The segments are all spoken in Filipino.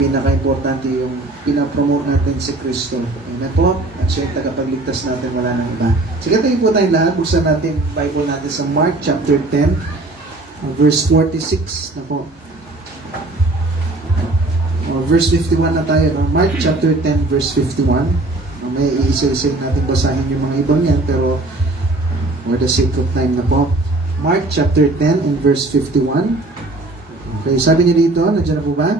Pinaka-importante yung pinapromote natin si Kristo. Amen po? At siya yung tagapagligtas natin, wala nang iba. Sige, tayo po tayong lahat. Buksan natin yung Bible natin sa Mark chapter 10, verse 46 na po. Verse 51 na tayo. No? Mark chapter 10, verse 51. May iisil-sil natin basahin yung mga ibang yan, pero for the sake of time na po. Mark chapter 10 and verse 51. Okay, sabi niya dito, nandiyan na po ba?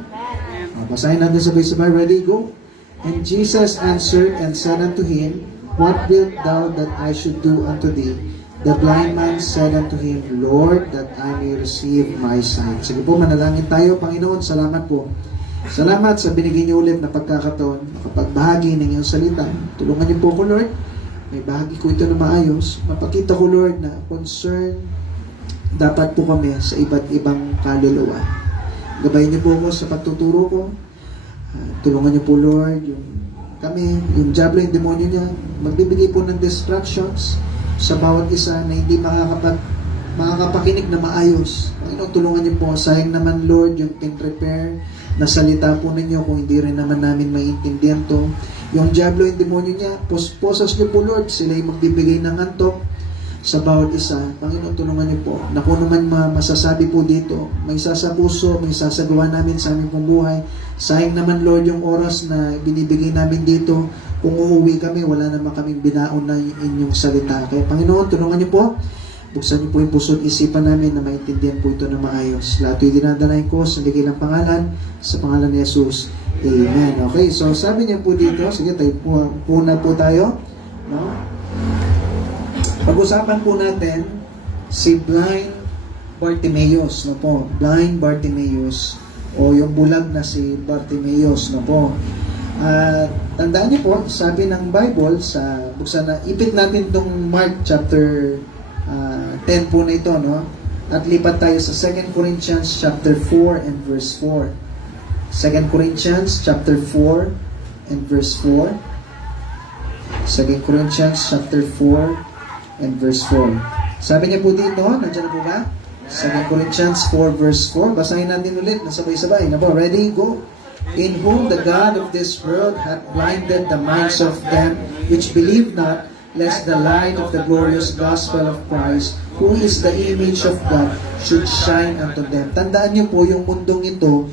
Basahin natin sabay-sabay. Ready? Go. And Jesus answered and said unto him, What wilt thou that I should do unto thee? The blind man said unto him, Lord, that I may receive my sight. Sige po, manalangin tayo. Panginoon, salamat po. Salamat sa binigay niyo ulit na pagkakataon, makapagbahagi ng iyong salita. Tulungan niyo po ko, Lord. May bahagi ko ito na maayos. Mapakita ko, Lord, na concern dapat po kami sa iba't ibang kaluluwa. Gabayin niyo po ako sa pagtuturo ko. Tulungan niyo po, Lord, yung diablo, yung demonyo niya, magbibigay po ng distractions sa bawat isa na hindi makakapakinig na maayos. Panginoon, tulungan niyo po. Sayang naman, Lord, yung pin-prepare na salita po ninyo kung hindi rin naman namin maintindihan to. Yung diablo, yung demonyo niya, posas niyo po, Lord, sila yung magbibigay ng antok sa bawat isa. Panginoon, tulungan niyo po na kung naman masasabi po dito, may isa sa puso, may isa sa gawa namin sa aming buhay. Sayang naman, Lord, yung oras na binibigay namin dito. Kung uuwi kami, wala naman kaming binaon na inyong salita. Kaya Panginoon, tulungan niyo po. Buksan niyo po yung puso at isipan namin na maintindihan po ito na maayos. Lahat yung dinadalain ko sa ligilang pangalan, sa pangalan ni Jesus. Amen. Okay, so sabi niya po dito, sige, tayo po tayo. No? Pag-usapan po natin si blind Bartimaeus, no po. Blind Bartimaeus o yung bulag na si Bartimaeus, no po. Tandaan niyo po, sabi ng Bible sa buksan na ipit natin tong Mark chapter 10 po na ito, no? At lipat tayo sa 2 Corinthians chapter 4 and verse 4. 2 Corinthians chapter 4 and verse 4. 2 Corinthians chapter 4 and verse 4. Sabi niya po dito, nandiyan na po ba? 2 Corinthians 4 verse 4. Basahin natin ulit na sabay-sabay. Na po, ready? Go. In whom the God of this world hath blinded the minds of them which believe not, lest the light of the glorious gospel of Christ, who is the image of God, should shine unto them. Tandaan niyo po yung mundong ito,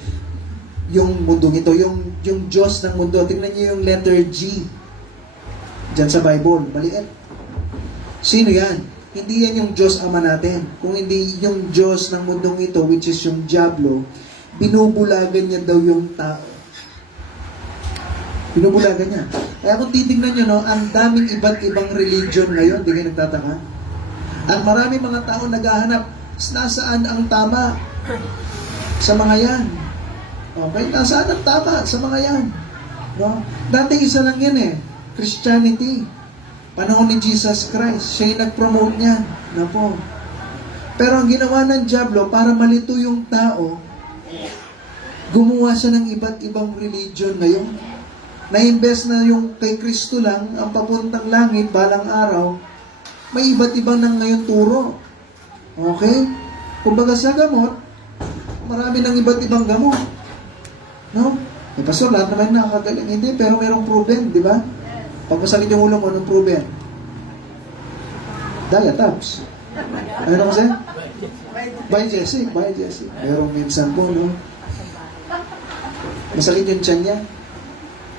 yung Diyos ng mundo. Tingnan niyo yung letter G diyan sa Bible. Maliit. Sino yan? Hindi yan yung Diyos Ama natin. Kung hindi yung Diyos ng mundong ito, which is yung diablo, binubulagan niya daw yung tao. Binubulagan niya. Kaya kung titignan niyo, no, ang daming iba't ibang religion ngayon, hindi kayo nagtataka. At maraming mga tao naghahanap, nasaan ang tama sa mga yan? Okay? Nasaan ang tama sa mga yan? No? Dati isa lang yan Christianity. Panahon ni Jesus Christ, siya yung nag-promote niyan. Na po. Pero ang ginawa ng diablo, para malito yung tao, gumawa siya ng iba't ibang religion ngayon. Na-invest na yung kay Kristo lang, ang papuntang langit, balang araw, may iba't ibang nang ngayon turo. Okay? Kumbaga sa gamot, marami ng iba't ibang gamot. No? Pastor, lahat naman nakakagaling. Hindi, pero merong proven, di ba? Pag masakit yung ulo mo, anong proven? Diatops. Ano kasi? By Jesse. Merong minsan po, no? Masakit yung tiyan niya.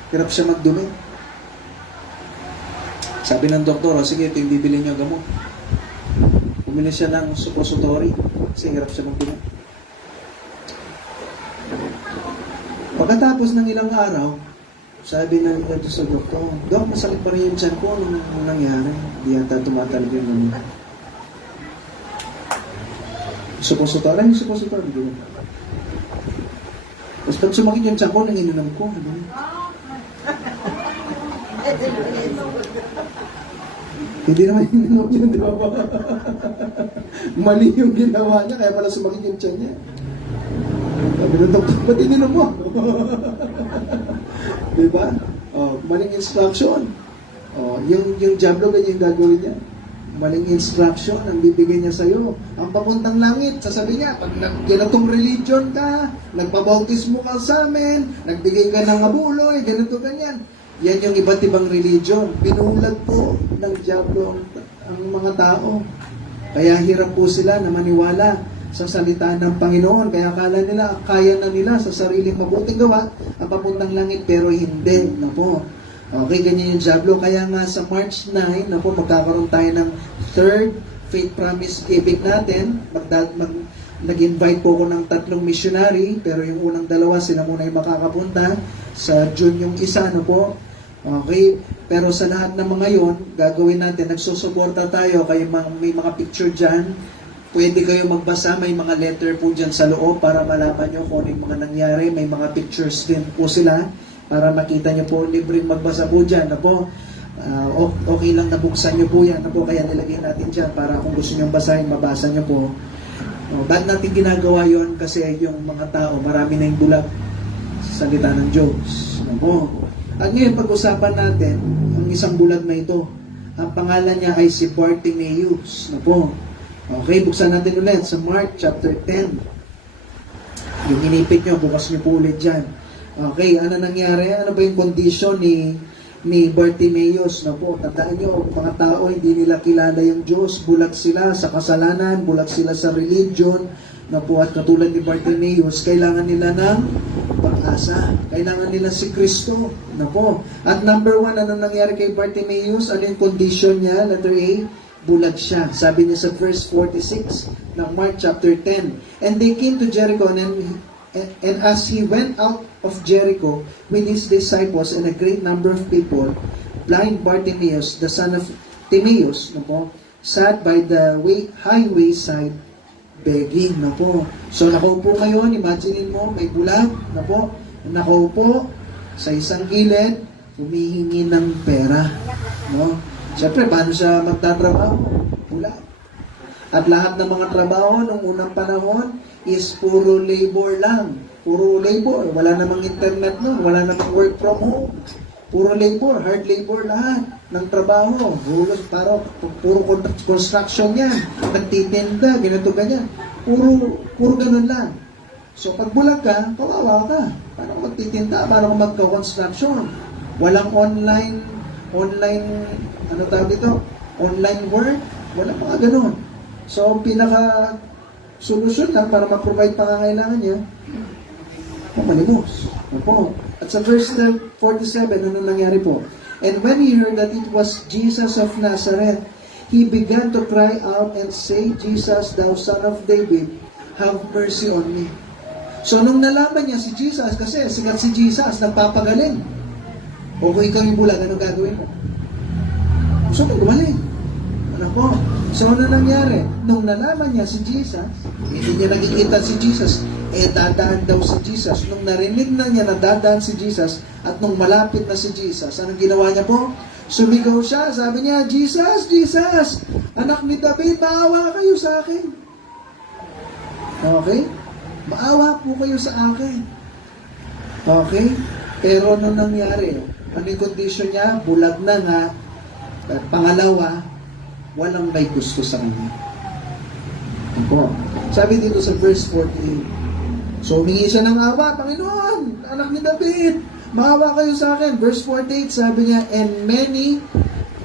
Hirap siya magdumi. Sabi ng doktor, sige, ito yung bibili niyo gamot. Bumili siya ng suppository kasi hirap siya magdumi. Pagkatapos ng ilang araw, sabi ng ito sa doktor, Dok, masakit pa rin yung tiyan ko nung nangyari. Hindi yata tumatalog yung naman. Suppository? Yung suppository? Tapos pag sumakit yung tiyan ko, nanginunam ko. Hindi naman ininom yun, di ba? Mali yung ginawa niya, kaya pala sumakit yung tiyan niya. Sabi ng doktor, ba't ininom mo? Diba? Maling instruction. Yung diablo, ganyan yung gagawin niya. Maling instruction ang bibigay niya sa'yo. Ang papuntang langit, sasabihin niya, pag ganitong religion ka, nagpabautismo ka sa amin, nagbigay ka ng abuloy, ganito, ganyan. Yan yung iba't ibang religion. Pinulag po ng diablo ang mga tao. Kaya hirap po sila na maniwala sa salita ng Panginoon. Kaya akala nila, kaya na nila sa sariling mabuting gawa ang papuntang langit, pero hindi na po. Okay, ganyan yung diablo. Kaya nga sa March 9, na po, magkakaroon tayo ng third faith promise giving natin. Nag-invite po ako ng 3 missionary, pero yung unang 2, sila muna yung makakapunta. Sa June yung isa, no po. Okay, pero sa lahat ng mga yon, gagawin natin, nagsusuporta tayo, kayo may mga picture dyan. Pwede kayo magbasa, may mga letter po dyan sa loob para malaman nyo kung ano yung mga nangyari. May mga pictures din po sila para makita nyo po, libreng magbasa po dyan, na po. Okay lang nabuksan nyo po yan, na po, kaya nilagay natin dyan para kung gusto nyo basahin, mabasa nyo po. Ba't natin ginagawa yon? Kasi yung mga tao, marami na yung bulag sa salita ng Diyos. Na po. At ngayon, pag-usapan natin ang isang bulag na ito. Ang pangalan niya ay si Bartimaeus. Na po. Okay, buksan natin ulit sa Mark chapter 10. Yung inipit nyo, bukas nyo po ulit dyan. Okay, ano nangyari? Ano ba yung condition ni Bartimaeus? Na po, tandaan nyo, mga tao, hindi nila kilala yung Diyos. Bulag sila sa kasalanan, bulag sila sa religion. Na po, at katulad ni Bartimaeus, kailangan nila ng pag-asa. Kailangan nila si Kristo. Na po. At number 1, ano nangyari kay Bartimaeus? Ano yung condition niya? Letter A, bulag siya. Sabi niya sa verse 46 ng Mark chapter 10. And they came to Jericho, and as he went out of Jericho with his disciples and a great number of people, blind Bartimaeus, the son of Timaeus, no po, sat by the highway side begging, no po. So nakaupo ngayon, imagine mo, may bulag, no po, nakaupo sa isang gilid, humihingi ng pera, no. Siyempre, paano siya magtatrabaho? Bulag. At lahat ng mga trabaho nung unang panahon is puro labor lang. Puro labor. Wala namang internet nun. Wala namang work from home. Puro labor. Hard labor lahat ng trabaho. Puro construction yan. Nagtitinda. Ganito ganyan. Puro ganun lang. So pag bulag ka, kawawa ka. Paano ka magtitinda? Paano ka magka-construction? Walang online, ano tawag dito? Online work. Walang mga ganun. So, ang pinaka-solusyon lang para ma-provide pangangailangan niya, malimos. Opo. At sa verse 47, ano nangyari po? And when he heard that it was Jesus of Nazareth, he began to cry out and say, Jesus, thou son of David, have mercy on me. So, nung nalaman niya si Jesus, kasi sikat si Jesus, nagpapagaling. O kung ikaw yung bulag, ano gagawin mo? Gusto mo gumaling. Ano po? So, ano nangyari? Nung nalaman niya si Jesus, hindi niya nakikita si Jesus, dadaan daw si Jesus. Nung narinig na niya na dadaan si Jesus, at nung malapit na si Jesus, anong ginawa niya po? Sumigaw siya, sabi niya, Jesus, Jesus, anak ni David, maawa kayo sa akin. Okay? Maawa po kayo sa akin. Okay? Pero ano nangyari? Ano yung condition niya? Bulag na nga. At pangalawa, walang may gusto sa kanya. Opo. Sabi dito sa verse 48. So, humingi siya ng awa, Panginoon, anak ni David, maawa kayo sa akin. Verse 48, sabi niya, and many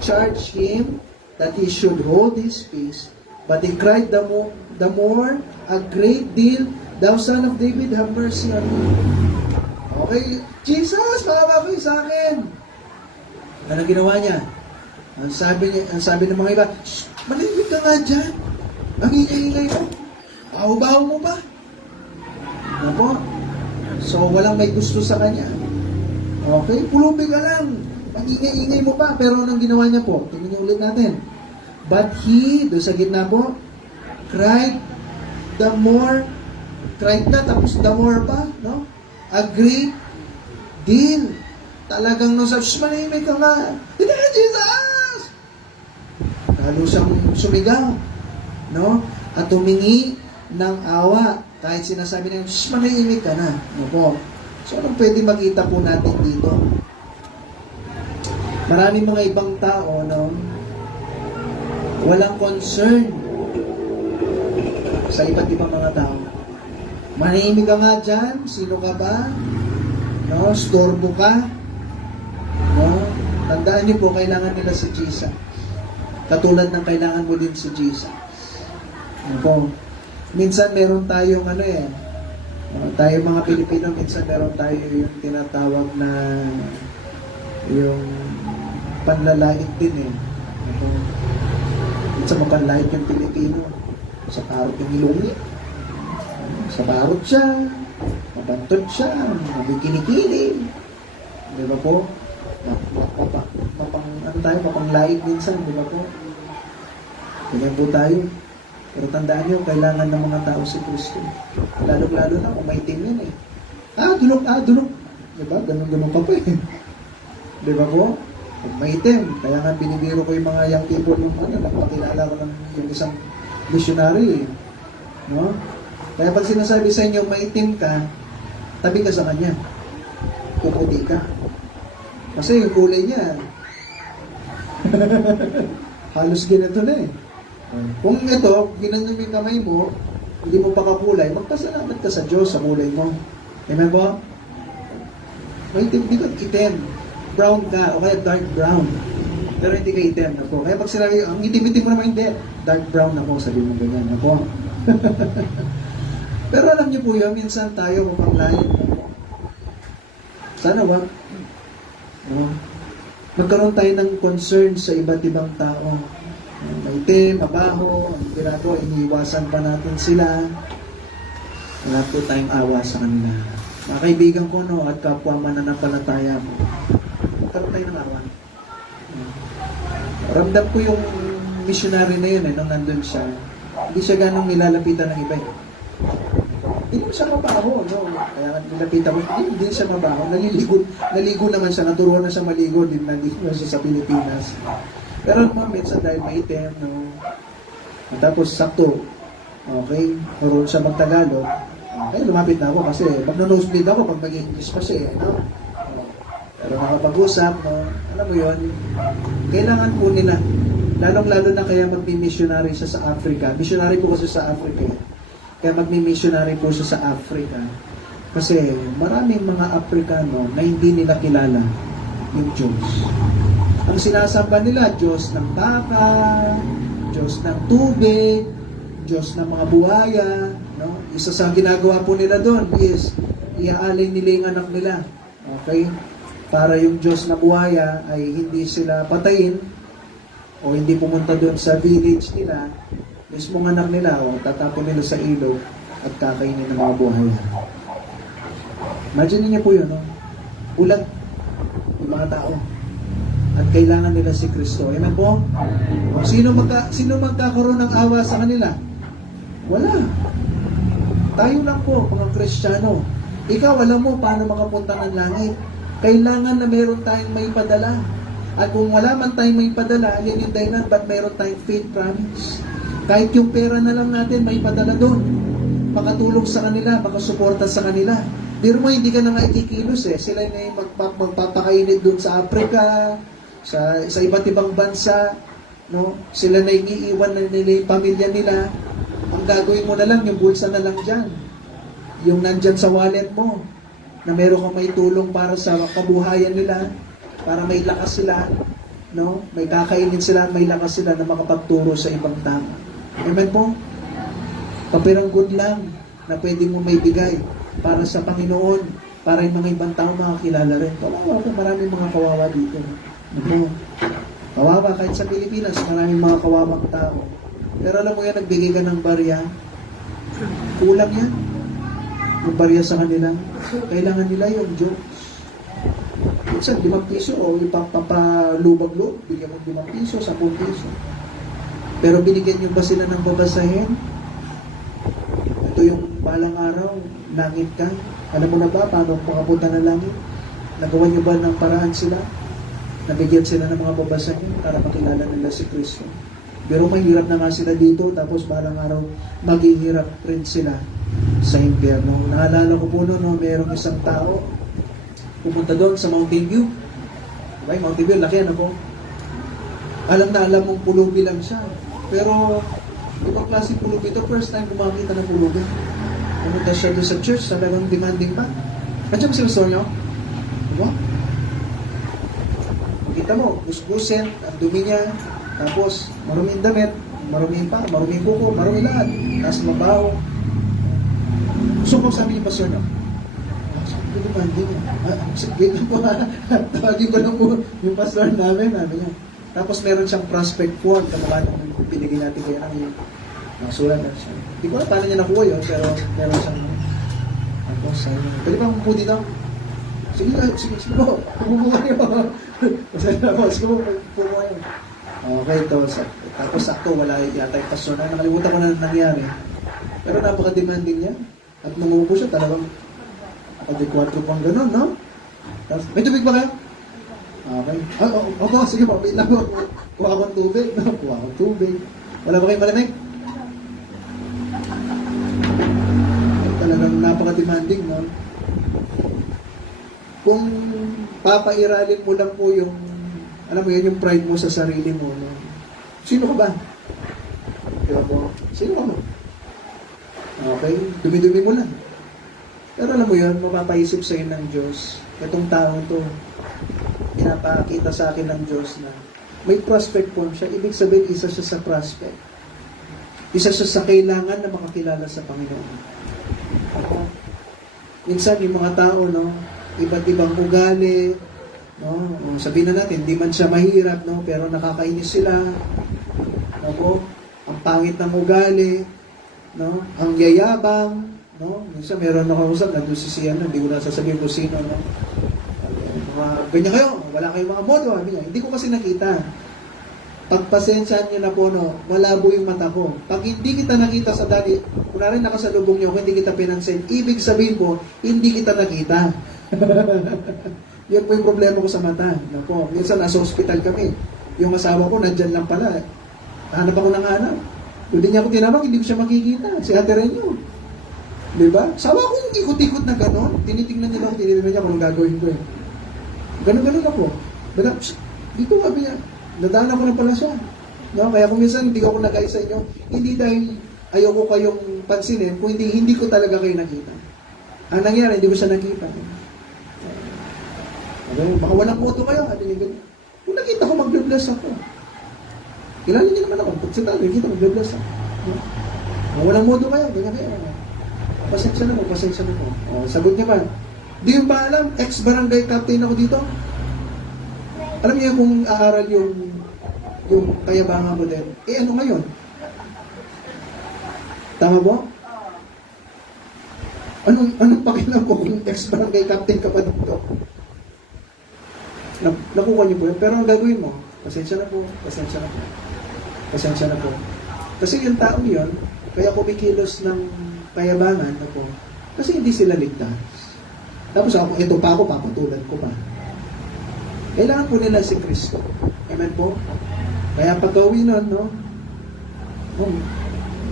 charged him that he should hold his peace, but he cried the more, a great deal, thou son of David, have mercy on me. Okay, Jesus, maawa kayo sa akin. Ano ginawa niya? Ang sabi ng mga iba, malimit ka nga dyan. Ang ingay-ingay mo. Baho-baho mo ba? Ano po? So, walang may gusto sa kanya. Okay? Pulubi ka lang. Ang ingay-ingay mo pa. Pero anong ginawa niya po? Tingnan niyo ulit natin. But he, doon sa gitna po, cried na, tapos the more pa, no? A great deal. Talagang nung sabi, manimik ka nga. Hindi ka, Jesus! Lalo siyang sumigaw, no? At humingi ng awa. Kahit sinasabi niya, manimik ka na. No po. So, anong pwede makita po natin dito? Maraming mga ibang tao, no? Walang concern sa iba't ibang mga tao. Manahimik ka nga dyan, sino ka ba? No, storbo ka. No? Tandaan niyo po, kailangan nila si Jesus. Katulad ng kailangan mo din si Jesus. Ano po? Minsan meron tayong tayo mga Pilipino, minsan meron tayo yung tinatawag na yung panlalait din eh. Ano? Minsan mapanlait yung Pilipino. Sa parot yung ilungi. Sa parot siya. Mabantod siya. Mabikinikili. Di ba po? Mapanglait minsan. Di ba po? Ganyan po tayo. Pero tandaan nyo, kailangan ng mga tao si Kristo. Lalo-lalo na kung maitim yan eh. Dulok. Diba? Ganun pa po eh. Diba po? Kung maitim, kaya nga binibiro ko yung mga young people nung napakilala ko ng yung isang missionary eh. No? Kaya pag sinasabi sa inyo, maitim ka, tabi ka sa kanya. Puputi ka. Kasi yung kulay niya, halos ganito na eh. Kung ito, ginanong yung kamay mo, hindi mo pa kakulay, magpasalamat ka sa Diyos sa kulay mo. Amen po? May hindi ka itim. Brown ka, o kaya dark brown. Pero hindi ka itim na po. Kaya pag sinabi, ang itim-itim mo naman hindi, dark brown na po, sabi mo ganyan na po. Pero alam niyo po yun, minsan tayo mapanglayan. Sana wag. No? Magkaroon tayo ng concern sa iba't ibang tao. Maitim, mabaho, ang ginagawa, iniiwasan pa natin sila. Wala po tayong awa sa kanila. Mga kaibigan ko, no, at kapwa mananampalataya mo, magkaroon tayo ng awa. Ramdam ko yung missionary na yun, nung nandun siya. Hindi siya ganong nilalapitan ng iba. Hindi siya mabaho, no? Kaya nilapitan ko, hindi siya mabaho. Naligo naman siya, naturuan na siya maligo, din nandito siya sa Pilipinas. Pero naman, minsan dahil maitim, no? At tapos, sakto, okay, marunong siya mag-Tagalog, okay, lumapit na ako kasi mag-nosebleed ako pag mag-English pa siya, no? Pero makapag-usap, no? Alam mo yun, kailangan po nila, lalong-lalo na kaya magmi-missionary siya sa Africa. Missionary po kasi sa Africa. Kaya magmi-missionary po siya sa Africa. Kasi maraming mga Afrikano na hindi nila kilala yung Diyos. Ang sinasamba nila, Diyos ng baka, Diyos ng tubig, Diyos ng mga buhaya. No? Isa sa ginagawa po nila doon is iaalay nila yung anak nila. Okay? Para yung Diyos na buhaya ay hindi sila patayin o hindi pumunta doon sa village nila, mismong anak nila o tatapon nila sa ilog at kakainin ng mga buhaya. Imagine niyo po yun, no? Ulag yung mga tao. At kailangan nila si Kristo. Amen po? Sino magkakaroon ng awa sa kanila? Wala. Tayo lang po, mga Kristiyano. Ikaw, alam mo paano makapunta ng langit. Kailangan na meron tayong may padala. At kung wala man tayong may padala, yan yung dahilan, ba't meron tayong faith promise? Kahit yung pera na lang natin, may padala doon. Makatulong sa kanila, makasuporta sa kanila. Pero mo, hindi ka na nga ikikilos eh. Sila na yung magpapakainit doon sa Africa, sa iba't ibang bansa, no? Sila na iniiwan na nila yung pamilya nila. Ang gagawin mo na lang, yung bulsa na lang dyan. Yung nandyan sa wallet mo, na meron kang may tulong para sa kabuhayan nila, para may lakas sila, no? May kakainin sila, may lakas sila na makapagturo sa ibang tao. Amen po? Papiranggot lang na pwede mo may bigay para sa Panginoon, para yung mga ibang tao makakilala rin. Kawawa po, maraming mga kawawa dito. No. Kawawa, kahit sa Pilipinas, maraming mga kawawang tao. Pero alam mo yan, nagbigay ka ng barya, kulang yan. Yung barya sa kanila, kailangan nila yung Diyos. Minsan, 5 piso o ipapalubag-loob, bigyan mo 5 piso, 10 piso. Pero binigyan nyo ba sila ng babasahin? Ito yung balang araw, langit ka. Alam mo na ba paano makapunta ng langit? Nagawa nyo ba ng paraan sila? Nabigyan sila ng mga babasahin para makilala nila si Kristo. Pero mahirap na nga sila dito, tapos balang araw, maghihirap rin sila sa impyerno. Naalala ko po noon, mayroong isang tao, pumunta doon sa Mountain View. Okay, Mountain View, laki ano po? Alam na alam mong pulubi lang siya. Pero, ibang klase pulubi ito. First time kumakita ng pulubi. Pumunta siya doon sa church, talagang demanding pa. Nandiyan ba sila nyo? Diba? Kita mo, gusgusin, ang dumi niya, tapos maruming damit, maruming pa, maruming kuko, maruming lahat. Tapos mabaho. So, kung sabi niyo pastor nyo, sabi ko, demanding. Wait lang po ha. Tawagin ko lang po yung pastor namin. Sabi niya. Tapos meron siyang prospect form, kamukha ng pinigil natin kaya ng nasulat na siya. Hindi ko alam paano niya nakuha yun, pero meron siyang tapos sabi niya, pwede pa po dito? Sige po, pumuha niyo. Kasi po, sige po, pumuha niyo. Okay, tapos sakto, wala yata yung pastor na. Nakalimutan ko na nangyari. Pero napaka-demanding niya. At nung umupo siya, talagang nakadi-4 pang gano'n, no? Tapos, may tubig ba kayo? Okay. Opo, sige po, wait lang po. Kuha akong tubig. Kuha akong tubig. Wala ba kayong malamig? Talagang napaka-demanding, no? Kung papairalin mo lang po yung, alam mo yan, yung pride mo sa sarili mo, no? Sino ka ba? Diba po? Sino ka ba? Okay? Dumi-dumi mo lang. Pero alam mo yun, mapapaisip sa iyo ng Diyos. Itong taong to, pinapakita sa akin ng Diyos na may prospect form siya. Ibig sabihin, isa siya sa prospect. Isa siya sa kailangan na makakilala sa Panginoon. Minsan, yung mga tao, no, iba't ibang ugali, no, sabihin na natin, hindi man siya mahirap, no, pero nakakainis sila. No, ang pangit ng ugali, no, ang yayabang, no, minsan meron ako usap, nandun si Sian, hindi ko na sasabihin kung sino, no. Ganyan kayo, wala kayong mga modo, hindi ko kasi nakita. Pagpasensyahan nyo na po, no, malabo yung mata ko. Pag hindi kita nakita sa dali, kunwari nakasalubong nyo, kung hindi kita pinansin, ibig sabihin po, hindi kita nakita. Yan po yung problema ko sa mata. Napo, minsan nasa hospital kami. Yung asawa ko, nandyan lang pala. Hanap ako ng hanap. Kung hindi niya ako tinawag, hindi ko siya makikita. Si Ate Renyo. Diba? Sawa ko yung ikot-ikot na gano'n. Tinitingnan nila ako, tinitingnan niya kung anong gagawin ko eh. Ganun-ganun ako. Dito sabi niya, nadaan ako na pala siya. No? Kaya kung minsan hindi ako nag-ay sa inyo, hindi dahil ayoko kayong pansinin, kung hindi ko talaga kayo nakita. Ang nangyari, hindi ko siya nakita. Okay, baka walang moto kayo. Kung nakita ko, mag-bless ako. Kilala niyo naman ako. Pag sa talo, nakita mag-bless ako. Baka walang moto kayo. Ganyan kayo. Pasensya na po. Sagot niya pa. Di yung ba alam, ex-barangay captain ako dito? Alam niyo kung aaral yung kayabangan ko din. Ano ngayon? Tama ba? Anong pakialam ko kung ex-barangay captain ka pa dito? Nakuha niyo po yun. Pero ang gagawin mo, pasensya na po. Kasi yung tao yun, kaya kumikilos ng kayabangan ako, kasi hindi sila ligtas. Tapos ako, ito pa ako, papatulan ko pa. Kailangan po nila si Kristo. Amen po? Kaya pag gawin nun, no?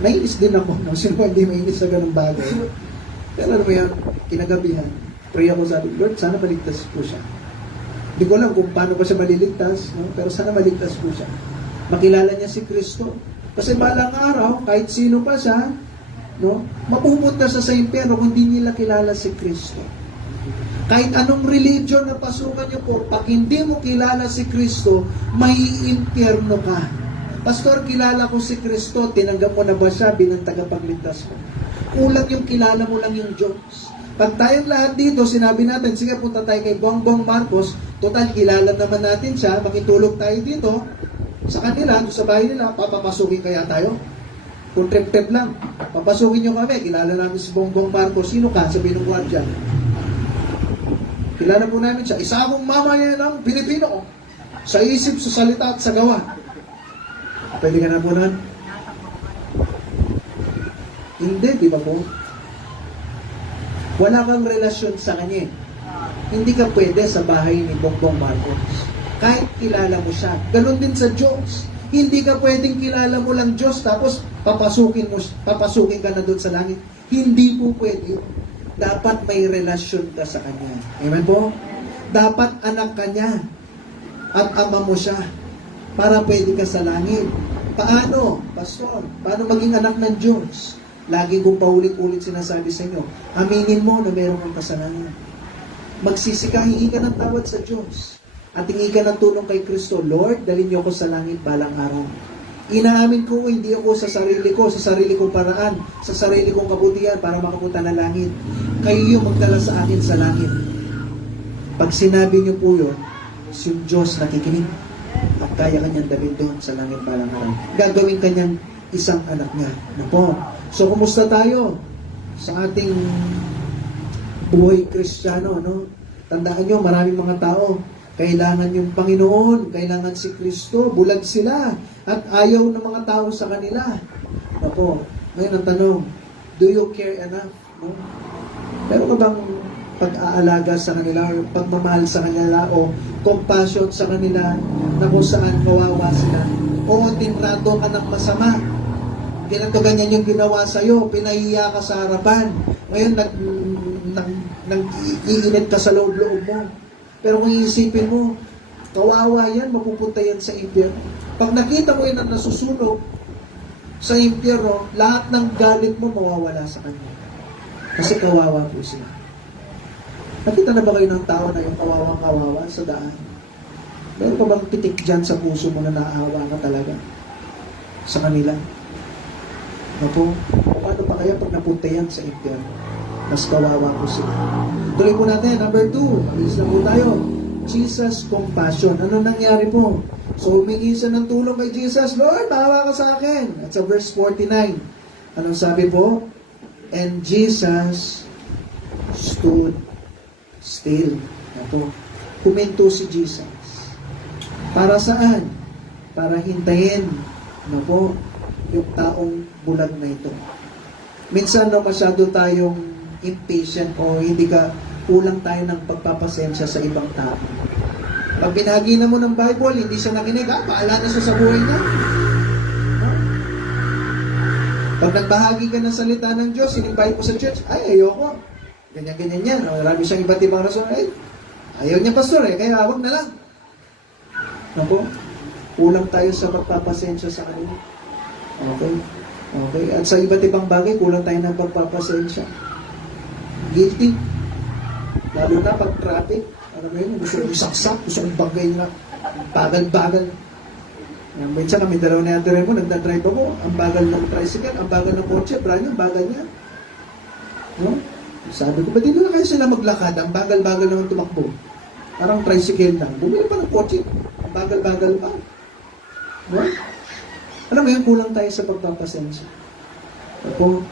Nainis din ako, no? Sino ba hindi mainis sa ganung bagay? Pero ano mo yan, kinagabihan, pray ako sa Lord, sana maligtas po siya. Hindi ko alam kung paano pa siya maliligtas, no? Pero sana maligtas po siya. Makilala niya si Kristo. Kasi balang araw, kahit sino pa siya, no? Mapupunta siya sa impyerno kung hindi nila kilala si Kristo. Kahit anong religion na pasukan niyo po, pag hindi mo kilala si Kristo, may impyerno ka. Pastor, kilala ko si Kristo, tinanggap mo na ba siya bilang tagapagligtas mo? Kulang yung kilala mo lang yung Diyos. Pag tayong lahat dito, sinabi natin, sige, punta tayo kay Bongbong Marcos, total, kilala naman natin siya, makitulog tayo dito, sa kanila, sa bahay nila, papamasukin kaya tayo? Kung trip-trip lang, papasukin nyo kami, kilala namin si Bongbong Marcos, sino ka? Sabihin ng guardian. Kilala po namin siya, isa akong mamayan ng Pilipino, sa isip, sa salita at sa gawa. Pwede ka na po nun? Hindi, di ba po? Wala kang relasyon sa kanya. Hindi ka pwede sa bahay ni Bongbong Marcos. Kahit kilala mo siya. Ganon din sa Diyos. Hindi ka pwedeng kilala mo lang Diyos tapos papasukin ka na doon sa langit. Hindi po pwede. Dapat may relasyon ka sa Kanya. Amen po? Dapat anak ka niya at ama mo siya para pwede ka sa langit. Paano, Pastor? Paano maging anak ng Diyos? Lagi kong paulit-ulit sinasabi sa inyo, aminin mo na meron kang kasalanan. Magsisika, hingi ka ng tawad sa Diyos. At hingi ka ng tulong kay Kristo. Lord, dalhin niyo ako sa langit balang araw. Inaamin ko, hindi ako sa sarili kong paraan, sa sarili kong kabutihan para makapunta ng langit. Kayo yung magdala sa akin sa langit. Pag sinabi niyo po yun, si Diyos nakikinig at kaya kanyang dalhin doon sa langit balang araw. Gagawin kanyang isang anak niya. Ano po? So, kumusta tayo sa ating buhay Kristiyano, no? Tandaan nyo, maraming mga tao, kailangan yung Panginoon, kailangan si Kristo, bulag sila, at ayaw ng mga tao sa kanila. Ano po? Ngayon ang tanong, do you care enough? No? Pero ka bang pag-aalaga sa kanila, o pagmamahal sa kanila, o compassion sa kanila, na kung saan kawawa sila? O tinrato ka ng masama? Ganito ganyan yung ginawa sa'yo, pinahiya ka sa harapan. Ngayon, nag-iinit ka sa loob-loob mo. Pero kung iisipin mo, kawawa yan, mapupunta yan sa impyerno. Pag nakita mo yun na nasusunog sa impyerno, lahat ng galit mo mawawala sa kanya. Kasi kawawa po sila. Nakita na ba kayo ng tao na yung kawawa sa daan? Meron pa bang titik dyan sa puso mo na naawa ka talaga sa kanila? Ano? Paano pa kaya pag napunta yan sa impyerno? Mas kawawa po sila. Tuloy po natin, number 2. Alis na po tayo. Jesus compassion. Ano nangyari po? So, humingi siya ng tulong kay Jesus. Lord, maawa ka sa akin. At sa verse 49, anong sabi po? And Jesus stood still. Ano po? Huminto si Jesus. Para saan? Para hintayin. Ano po? Yung taong bulag na ito. Minsan no, masyado tayong impatient o hindi ka kulang tayo ng pagpapasensya sa ibang tao. Pag binahagi na mo ng Bible, hindi siya nakinig, paala na siya sa buhay niya. No? Pag nagbahagi ka ng salita ng Diyos, in-invite mo sa church, ay, ayoko. Ganyan-ganyan yan. Marami siyang iba't ibang rason. Ay, ayaw niya pastor kaya wag na lang. Naku, kulang tayo sa pagpapasensya sa kanila. Okay? Okay? At sa iba't ibang bagay, kulang tayo ng pagpapasensya. Guilty. Lalo na pag traffic. Ano ba yun? Gusto kong isaksak. Gusto kong bagay na bagal-bagal. Minsan kami dalawa na yata rin mo, nagdadrive ako. Ang bagal ng tricycle, ang bagal ng kotse. Brand yung bagal niya. No? Sabi ko, ba't dito na kayo sila maglakad? Ang bagal-bagal naman tumakbo. Parang tricycle lang. Bumili pa ng kotse. Ang bagal-bagal pa. No? Alam mo yun, kulang tayo sa pagpapasensya. Ako,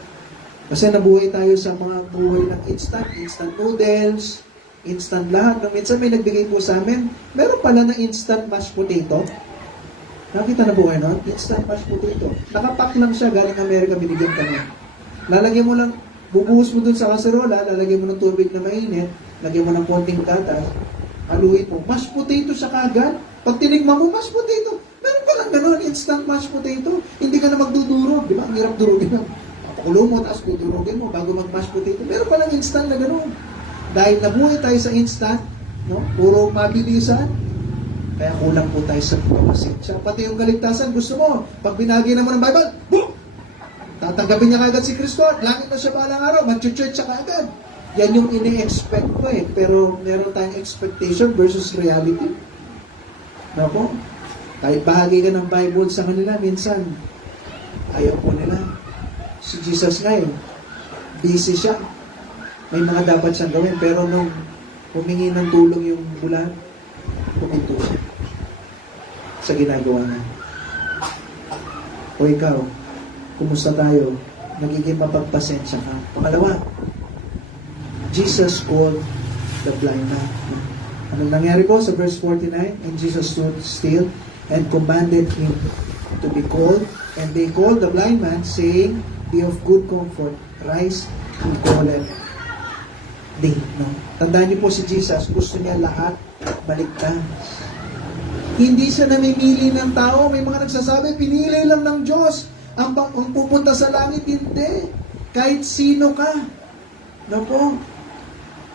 kasi nabuhay tayo sa mga buhay ng instant noodles, instant lahat. No, minsan may nagbigay po sa amin, meron pala na instant mashed potato. Nakita na po kayo, no? Instant mashed potato. Nakapack lang siya, galing Amerika, binigyan ka na. Lalagyan mo lang, bubuhos mo dun sa kaserola, lalagyan mo ng tubig na mainit, lagyan mo ng konting gatas, haluin mo. Mashed potato siya kagad. Pag tinigman mo, mashed potato. Meron pa lang gano'n, instant mashed potato. Hindi ka na magdudurog. Di ba? Ang hirap durugin mo. Papakulo mo, tapos dudurugin mo bago mag-mashed potato. Meron pa lang instant na gano'n. Dahil nabuhay tayo sa instant, no? Puro mabilisan, kaya kulang po tayo sa pagpapasensya. Pati yung kaligtasan, gusto mo, pag binagi na mo ng Bible, boom! Tatanggapin niya kagad si Kristo at langit na siya balang araw, mag-church siya kagad. Yan yung ini-expect ko eh. Pero meron tayong expectation versus reality. No po? Kahit bahagi ka ng Bible sa kanila, minsan, ayaw po nila. Si Jesus ngayon, busy siya. May mga dapat siyang gawin, pero nung humingi ng tulong yung bulan, puminto siya sa ginagawa niya. O ikaw, kumusta tayo? Nagiging mapagpasensya ka. Pangalawa, Jesus called the blind man. Anong nangyari po sa verse 49? And Jesus stood still and commanded him to be called. And they called the blind man, saying, Be of good comfort, rise and call it day. No? Tandaan niyo po si Jesus, gusto niya lahat baligtas. Hindi siya namimili ng tao. May mga nagsasabi, pinili lang ng Diyos. Ang pupunta sa langit, hindi. Kahit sino ka. No po?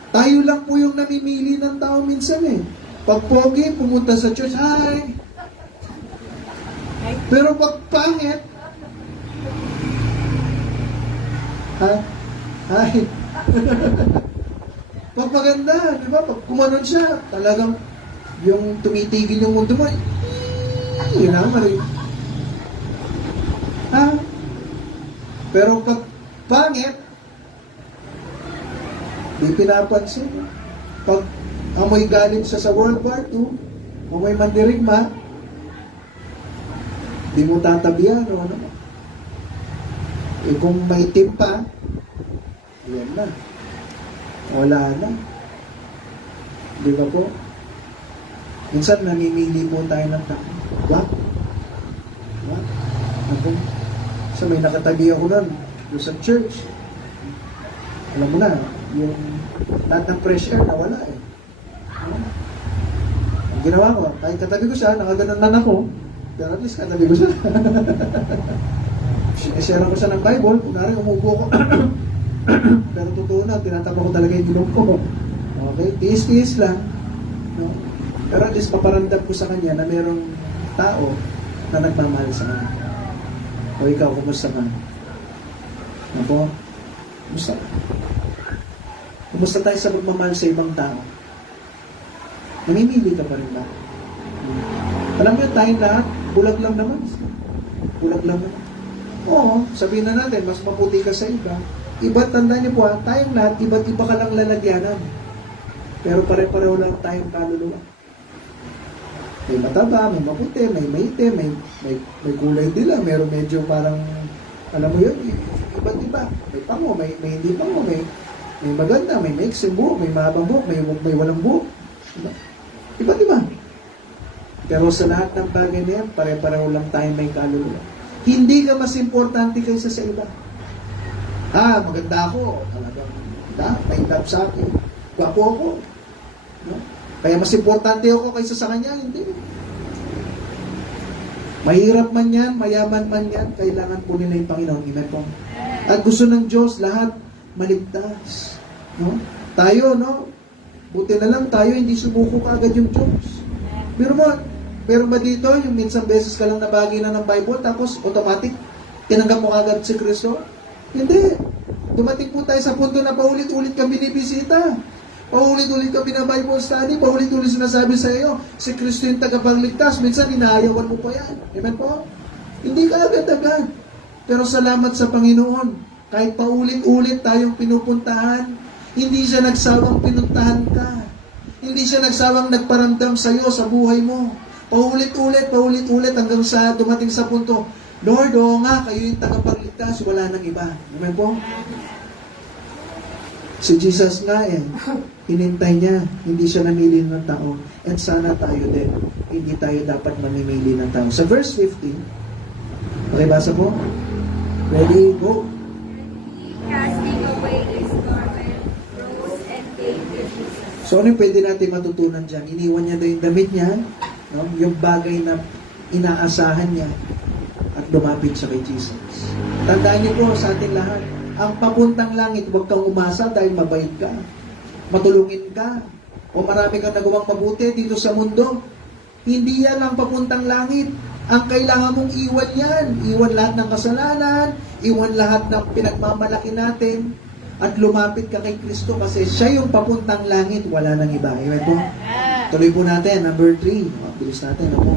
Tayo lang po yung namimili ng tao minsan eh. Pag pogi, pumunta sa church, hi! Pero pag pangit, ha? Ay. Pag maganda, di ba? Pag kumanon siya, talagang yung tumitigil yung mundo mo, yun naman rin. Ha? Pero pag pangit, di pinapansin. Pag amoy galing siya sa World War II, amoy mandirigma, di mo tatabihan o ano. Eh kung may timpa, yan na. Wala na. Di ba po? Minsan namimili po tayo ng tao. Black? Black? Ako? So may nakatabi ako nun, doon sa church. Alam mo na, yung lahat ng pressure nawala eh. Ang ginawa ko, kahit katabi ko siya, nakaganon na ako, pero at least katabi ko siya. Share ko siya ng Bible, kunwari umubo ko. Pero totoo na, tinatapa ko talaga yung ilong ko. Okay? Tiis-tiis lang. No? Pero at least paparamdam ko sa kanya na mayroong tao na nagmamahal sa kanya. O ikaw, kumusta ka? Ako? Kumusta? Kumusta tayo sa pagmamahal sa ibang tao? Namimili ka pa rin ba? Alam mo yun, tayong lahat, bulag lang naman. Bulag lang naman. Oo, sabihin na natin, mas maputi ka sa iba. Iba, tandaan niyo po tayong lahat, iba't iba ka lang lalagyanan. Pero pare-pareho lang tayong kaluluwa. May mataba, may maputi, may maite, may kulay dila, meron medyo parang, alam mo yun, iba't iba. May pango, may hindi pango, may maganda, may maiksing buhok, may mahabang buhok, may walang buhok. Iba't iba. Pero sa lahat ng bagay na yan, pare-pareho lang tayong may kaluluwa. Hindi ka mas importante kaysa sa iba. Maganda ako. Talagang, may love sa akin. Gwapo ako. No? Kaya mas importante ako kaysa sa kanya. Hindi. Mahirap man yan, mayaman man yan, kailangan po nila yung Panginoon. Amen po. At gusto ng Diyos, lahat maligtas. No? Tayo, no? Buti na lang tayo, hindi sumuko kaagad yung Diyos. Meron ba dito, yung minsan beses ka lang nabagi na ng Bible, tapos automatic, tinanggap mo agad si Kristo? Hindi. Dumating po tayo sa punto na paulit-ulit kang binibisita. Paulit-ulit kang bina-Bible study, paulit-ulit sinasabi sa iyo, si Kristo yung tagapagligtas. Minsan, inaayawan mo pa yan. Amen po? Hindi ka agad-agad. Pero salamat sa Panginoon. Kahit paulit-ulit tayong pinupuntahan, hindi siya nagsawang pinuntahan ka. Hindi siya nagsawang nagparamdam sa iyo, sa buhay mo. Paulit-ulit hanggang sa dumating sa punto, Lord, oo nga, kayo yung tagapagligtas, wala nang iba. Amen po? Si Jesus nga hinintay niya, hindi siya namili ng tao. And sana tayo din, hindi tayo dapat mamimili ng tao. Sa verse 15, pakibasa po. Ready, go. Casting away his garment, rose and came to Jesus. So ano yung pwede natin matutunan dyan? Iniwan niya daw yung damit niya, no? Yung bagay na inaasahan niya, at lumapit siya kay Jesus. Tandaan niyo po sa ating lahat, ang papuntang langit, huwag kang umasa dahil mabait ka, matulungin ka, o marami kang nagawang mabuti dito sa mundo. Hindi yan ang papuntang langit. Ang kailangan mong iwan yan. Iwan lahat ng kasalanan, iwan lahat ng pinagmamalaki natin, at lumapit ka kay Kristo kasi siya yung papuntang langit, wala nang iba. Amen po? Tuloy po natin, number 3. Bilis natin, ako.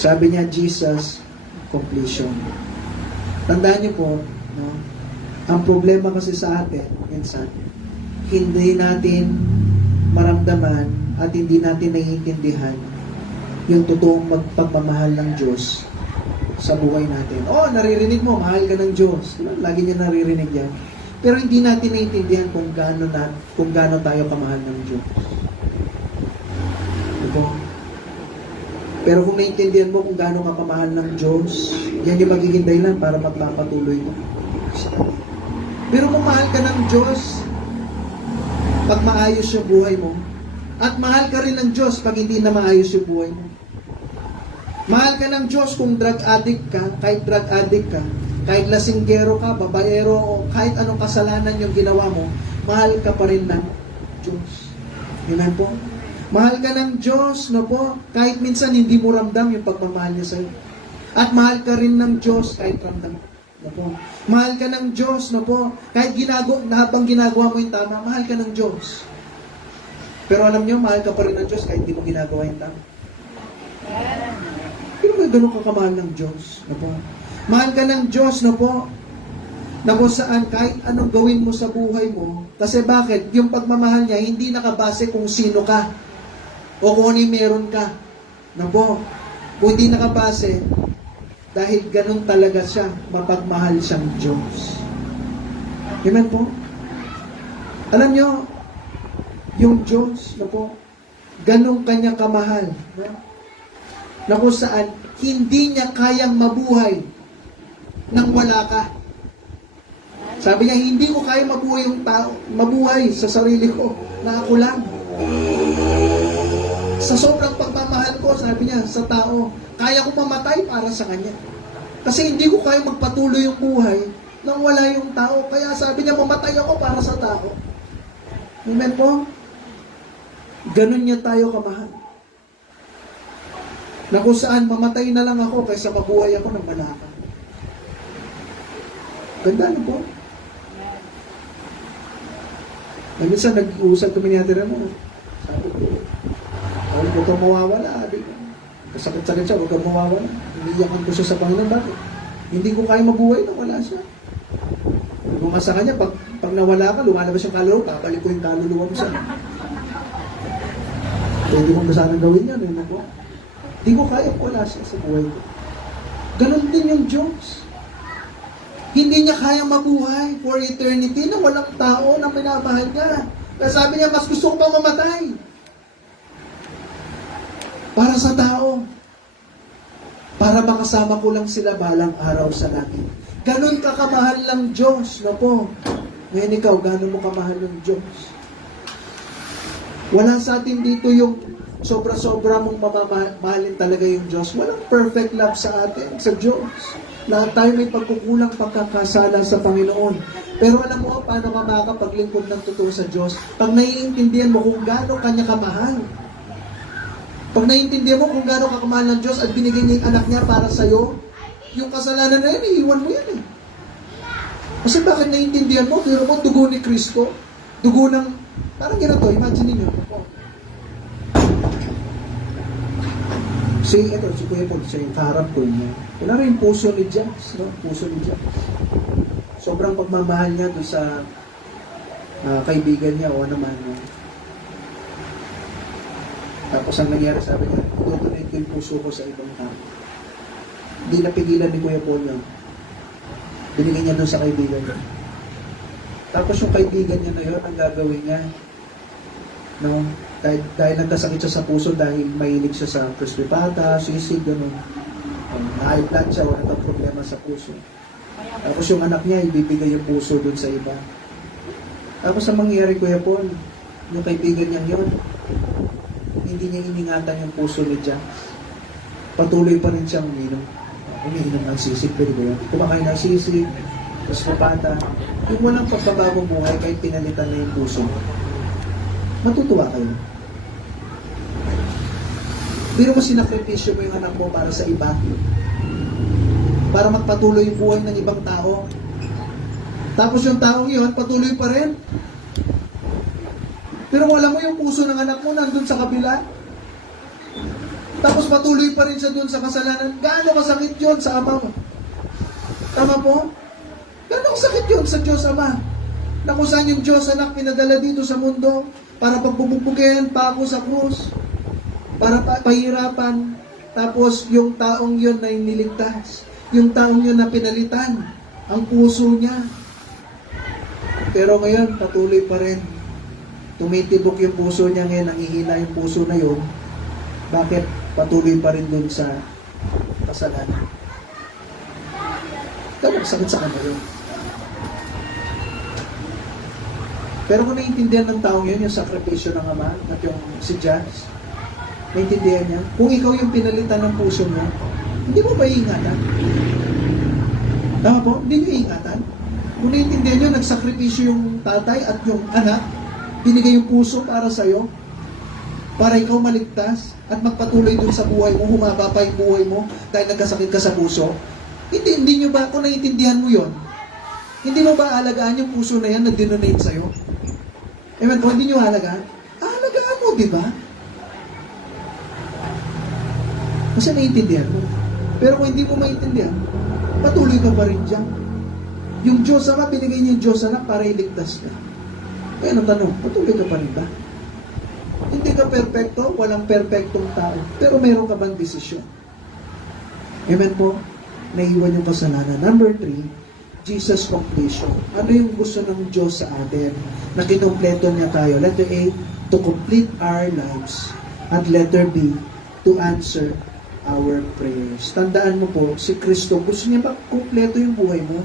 Sabi niya, Jesus, completion. Tandaan niyo po, no? Ang problema kasi sa atin, minsan, hindi natin maramdaman at hindi natin naiintindihan yung totoong pagmamahal ng Diyos sa buhay natin. Naririnig mo, mahal ka ng Diyos. Lagi niya naririnig yan. Pero hindi natin naiintindihan kung gaano tayo kamahal ng Diyos. Diba? Pero kung naiintindihan mo kung gaano ka kamahal ng Diyos, yan yung magiging dahilan para magpapatuloy mo. Pero kung mahal ka ng Diyos, pag maayos yung buhay mo, at mahal ka rin ng Diyos pag hindi na maayos yung buhay mo. Mahal ka ng Diyos kung drug addict ka, kahit drug addict ka, kahit lasinggero ka, babaero, o kahit anong kasalanan yung ginawa mo, mahal ka pa rin ng Diyos. Amen po? Mahal ka ng Diyos, no po, kahit minsan hindi mo ramdam yung pagmamahal niya sa'yo. At mahal ka rin ng Diyos kahit ramdam. No po. Mahal ka ng Diyos, no po, kahit habang ginagawa mo yung tama, mahal ka ng Diyos. Pero alam niyo, mahal ka pa rin ng Diyos kahit hindi mo ginagawa yung tama. Pero may ganun ka kamahal ng Diyos, no po. Mahal ka ng Diyos, no po, na kung saan kahit anong gawin mo sa buhay mo, kasi bakit? Yung pagmamahal niya, hindi nakabase kung sino ka, o kung ano yung meron ka. No po. Kung hindi nakabase, dahil ganun talaga siya, mapagmahal siyang Diyos. Amen po? Alam nyo, yung Diyos, no po, ganun kanya kamahal. No? Na kung saan, hindi niya kayang mabuhay nang wala ka. Sabi niya, hindi ko kaya mabuhay sa sarili ko, na ako lang. Sa sobrang pagmamahal ko, sabi niya, sa tao, kaya ko mamatay para sa kanya. Kasi hindi ko kaya magpatuloy yung buhay nang wala yung tao. Kaya sabi niya, mamatay ako para sa tao. Amen po? Ganun niya tayo kamahal. Na kung saan, mamatay na lang ako kaysa mabuhay ako ng malaka. Ganda na po. Minsan, nag-uusap kami ni Ate Ramon. Sabi ko, huwag ko kang mawawala. Kasakit-sakit siya, huwag kang mawawala. Iniyakan ko siya sa Panginoon. Bakit? Hindi ko kaya mabuhay nang wala siya. Kung sa kanya, pag nawala ka, lumalabas yung kaluluwa, papalik ko yung kaluluwa mo siya. Pwede kong sanang gawin yan. Hindi ko kaya kung wala siya sa buhay ko. Ganon din yung Diyos. Hindi niya kaya mabuhay for eternity na walang tao na minamahal niya. Kaya sabi niya, mas gusto ko pa mamatay. Para sa tao. Para makasama ko lang sila balang araw sa langit. Ganon ka kamahal ng Diyos. No po. Ngayon ikaw, ganon mo kamahal ng Diyos. Wala sa atin dito yung sobra-sobra mong mamahalin talaga yung Diyos. Walang perfect love sa atin, sa Diyos. Lahat tayo may pagkukulang pagkakasala sa Panginoon. Pero alam mo, paano ka makakapaglingkod ng totoo sa Diyos? Pag naiintindihan mo kung gaano Kanya kamahal. Pag naiintindihan mo kung gaano ka kamahal ng Diyos at binigay niya yung anak niya para sa'yo, yung kasalanan na yan, iiwan mo yan eh. Kasi bakit naiintindihan mo? Pero mo, dugo ni Kristo. Dugo ng, parang ganito, imagine niyo. Si Kuya Paul, siya yung kaharap ko niya. Wala rin yung puso ni Jans, no? Puso ni Jans. Sobrang pagmamahal niya doon sa kaibigan niya o naman. No? Tapos ang nangyari, sabi niya, tutunay ko yung puso ko sa ibang tao. Hindi napigilan ni Kuya Paul yun. Binigyan niya doon sa kaibigan niya. Tapos yung kaibigan niya na yun, ang gagawin niya, no? Dahil nagkasakit siya sa puso dahil mahilig siya sa crispy pata, sisig, gano'n. High blood siya, wala kang problema sa puso. Tapos yung anak niya, ibibigay yung puso dun sa iba. Tapos ang mangyayari, Kuya Paul, yung kaibigan niya yun, hindi niya iningatan yung puso ni Jack. Patuloy pa rin siyang umiinom ng sisig, pwede ba yan? Kumakain ng sisig, crispy pata. Yung walang pagbabago buhay, kahit pinalitan na yung puso. Matutuwa kayo. Pero mo sinakripisyo mo yung anak mo para sa iba. Para magpatuloy yung buhay ng ibang tao. Tapos yung taong yun, patuloy pa rin. Pero wala mo yung puso ng anak mo nandun sa kabila. Tapos patuloy pa rin siya dun sa kasalanan. Gaano kasakit yun sa ama mo? Tama po? Gaano kasakit yun sa Diyos Ama? Na kung saan yung Diyos anak pinadala dito sa mundo para pagbubugbugin pa ako sa krus, para pahirapan, tapos yung taong yun na niligtas, yung taong yun na pinalitan, ang puso niya. Pero ngayon, patuloy pa rin. Tumitibok yung puso niya ngayon, nangihina yung puso na yun. Bakit? Patuloy pa rin dun sa kasalanan. Talagang sakit sa kanya yun. Pero kung naiintindihan ng taong yun, yung sakripisyo ng Ama, at yung si Jans, naiintindihan niya, kung ikaw yung pinalitan ng puso mo, hindi mo ba iingatan? Tama po? Hindi nyo iingatan? Kung naiintindihan nyo, nagsakripisyo yung tatay at yung anak, binigay yung puso para sa'yo, para ikaw maligtas at magpatuloy dun sa buhay mo, humaba pa yung buhay mo dahil nagkasakit ka sa puso? Hindi nyo ba, kung naiintindihan mo yon, hindi mo ba alagaan yung puso na yan na dinonate sa'yo? Amen, kung hindi nyo alagaan, alagaan mo, di ba? Kasi naiintindihan mo. Pero kung hindi mo maintindihan, patuloy ka pa rin dyan. Yung Diyos Ama, binigay niya yung Diyos Anak para iligtas ka. Kaya ang tanong, patuloy ka pa rin ba? Hindi ka perfecto, walang perfectong tao. Pero meron ka bang desisyon? Amen po? Naiwan yung kasalanan. Number 3, Jesus completion. Ano yung gusto ng Diyos sa atin? Na kinumpleto niya tayo. Letter A, to complete our lives. At letter B, to answer our prayers. Tandaan mo po, si Kristo, gusto niya makumpleto yung buhay mo.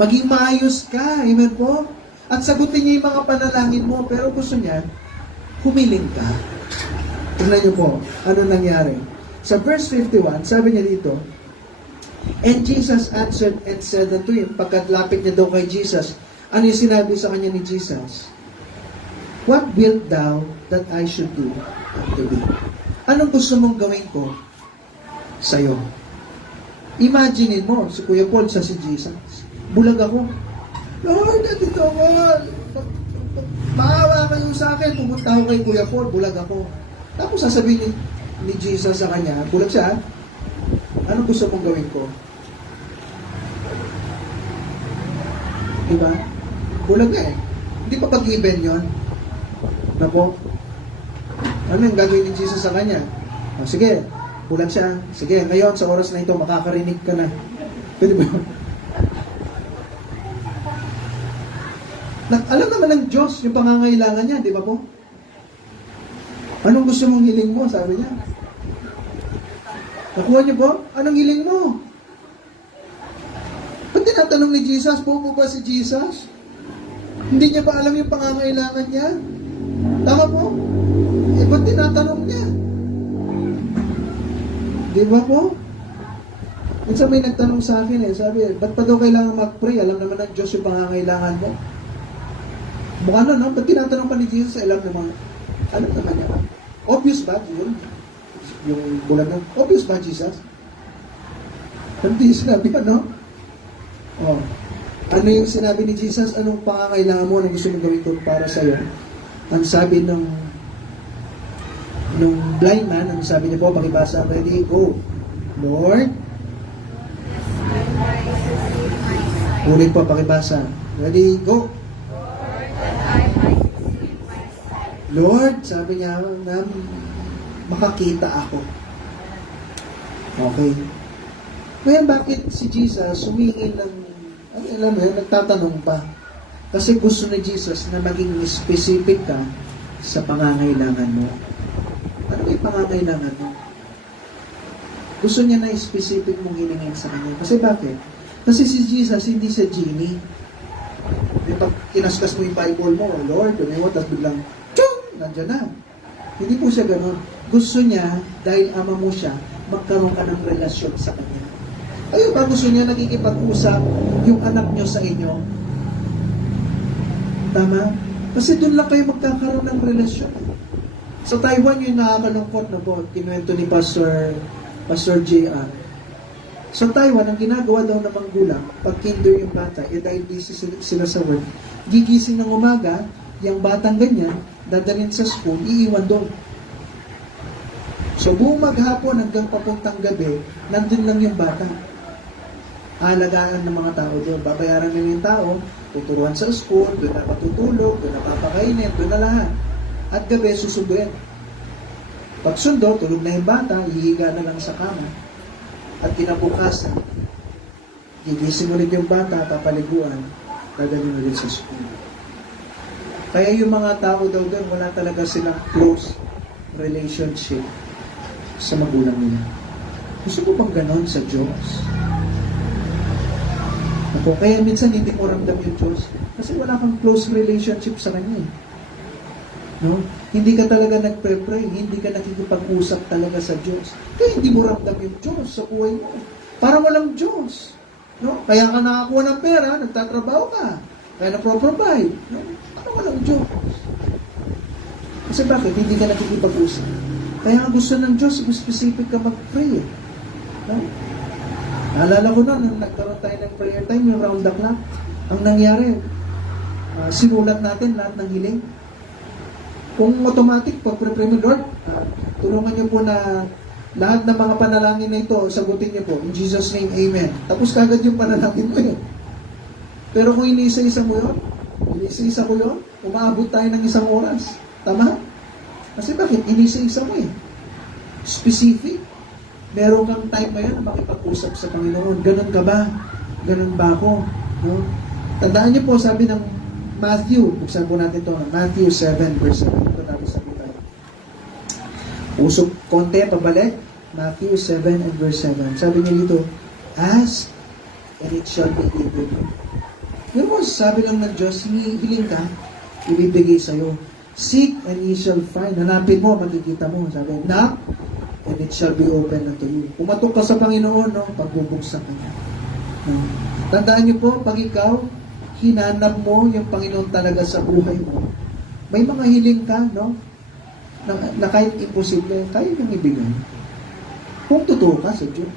Maging maayos ka. Amen po? At sagutin niya yung mga panalangin mo. Pero gusto niya, humiling ka. Tingnan niyo po, ano nangyari. Sa verse 51, sabi niya dito, and Jesus answered and said unto him, pagkatlapit niya daw kay Jesus, ano yung sinabi sa kanya ni Jesus? What wilt thou that I should do unto thee? Anong gusto mong gawin ko sa'yo? Imagine mo, si Kuya Paul sa si Jesus. Bulag ako. Lord, dito ako. Maawa kayo sa akin. Pumunta ako kay Kuya Paul. Bulag ako. Tapos sasabihin ni Jesus sa kanya, bulag siya, anong gusto mong gawin ko? Diba? Bulag na eh. Hindi pa pag-even yun? Na po? Ano yung gagawin ni Jesus sa kanya? Oh, sige, bulag siya. Sige, ngayon sa oras na ito, makakarinig ka na. Pwede ba? Alam naman ng Diyos yung pangangailangan niya, di ba po? Anong gusto mong hiling mo? Sabi niya. Nakuha niyo po? Anong hiling mo? Ba't tinatanong ni Jesus? Bobo ba si Jesus? Hindi niya ba alam yung pangangailangan niya? Tama po? Ba't tinatanong niya? Di ba po? Minsan may nagtanong sa akin sabi, ba't pa daw kailangan mag-pray? Alam naman ng Diyos yung pangangailangan mo. Mukha no? Ba't tinatanong pa ni Jesus? Alam naman niya. Obvious ba yun? Yung bulan na, obvious ba Jesus? Hindi sinabi ano? Oh. Ano yung sinabi ni Jesus? Anong pangangailangan mo na gusto mong gawin ko para sa'yo? Ang sabi nung blind man, ang sabi niya po, pakibasa, ready, go. Lord, ulit po, pakibasa. Ready, go. Lord, sabi niya, na makakita ako. Okay. Ngayon, bakit si Jesus humingi ng, alam mo yun, nagtatanong pa? Kasi gusto ni Jesus na maging specific ka sa pangangailangan mo. Ano yung pangangailangan mo? Gusto niya na specific mong hilingin sa kanya. Kasi bakit? Kasi si Jesus, hindi siya genie. Pag kinaskas mo yung Bible mo, Lord, tapos biglang, nandiyan na. Hindi po siya ganun. Gusto niya, dahil ama mo siya, magkaroon ka ng relasyon sa kanya. Ayun ba, gusto niya nakikipag-usap yung anak niyo sa inyo? Tama? Kasi doon lang kayo magkakaroon ng relasyon. Sa Taiwan, yung nakakalungkot na po, kinuwento ni Pastor JR. Sa Taiwan, ang ginagawa daw ng magulang, pag kinder yung bata, dahil busy sila sa work, gigising ng umaga, yung batang ganyan, dadalhin sa school, iiwan doon. So, buong maghapon hanggang papuntang gabi, nandun lang yung bata. Alagaan ng mga tao doon. Babayaran nila yung tao, tuturuan sa school, doon na patutulog, doon na papakainin, doon na lahat. At gabi, susunduin. Pag sundo, tulog na yung bata, hihiga na lang sa kama. At kinabukasan, gigising ulit yung bata, papaliguan, dadalhin ulit sa school. Kaya yung mga tao daw doon, wala talaga silang close relationship sa magulang nila. Gusto ko pang ganon sa Diyos? Ako, kaya minsan hindi mo ramdam yung Diyos kasi wala kang close relationship sa Kanya. No? Hindi ka talaga nagpe-pray, hindi ka nakikipag-usap talaga sa Diyos. Kaya hindi mo ramdam yung Diyos sa buhay mo. Para walang Diyos. No? Kaya ka nakakuha ng pera, nagtatrabaho ka. Kaya na-provide. No? Ano walang Diyos? Kasi bakit? Hindi ka nakikipag-usap. Kaya ang gusto ng Diyos, specific ka mag-pray. No? Naalala ko noon, nung nagkaroon tayo ng prayer time, yung round the clock, ang nangyari, sinulat natin lahat ng hiling. Kung automatic, pag-pray mo, Lord, tulungan niyo po na lahat ng mga panalangin na ito, sagutin niyo po. In Jesus' name, Amen. Tapos kagad yung panalangin mo yun. Pero kung iniisa-isa mo yun, iniisa-isa ko yun, umaabot tayo ng 1 oras. Tama? Kasi bakit? Inisa-isa mo eh. Specific. Meron kang time ngayon na makipag-usap sa Panginoon. Ganun ka ba? Ganun ba ako? No? Tandaan niyo po, sabi ng Matthew, buksan po natin ito, Matthew 7, verse 7. Ito natin sabi tayo. Usok konti, pabalik. Matthew 7 and verse 7. Sabi niya dito, ask and it shall be given you. Yun mo, sabi lang ng Diyos, hiling ka, ibibigay sa'yo. Seek and ye shall find. Hanapin mo, makikita mo. Sabi, knock and it shall be open unto you. Pumatok ka sa Panginoon, no? Pagbubuksan ka niya. Tandaan niyo po, pag ikaw, hinanap mo yung Panginoon talaga sa buhay mo, may mga hiling ka, no? Na kahit imposible, kaya niyang ibigay. Kung totoo ka sa Diyos.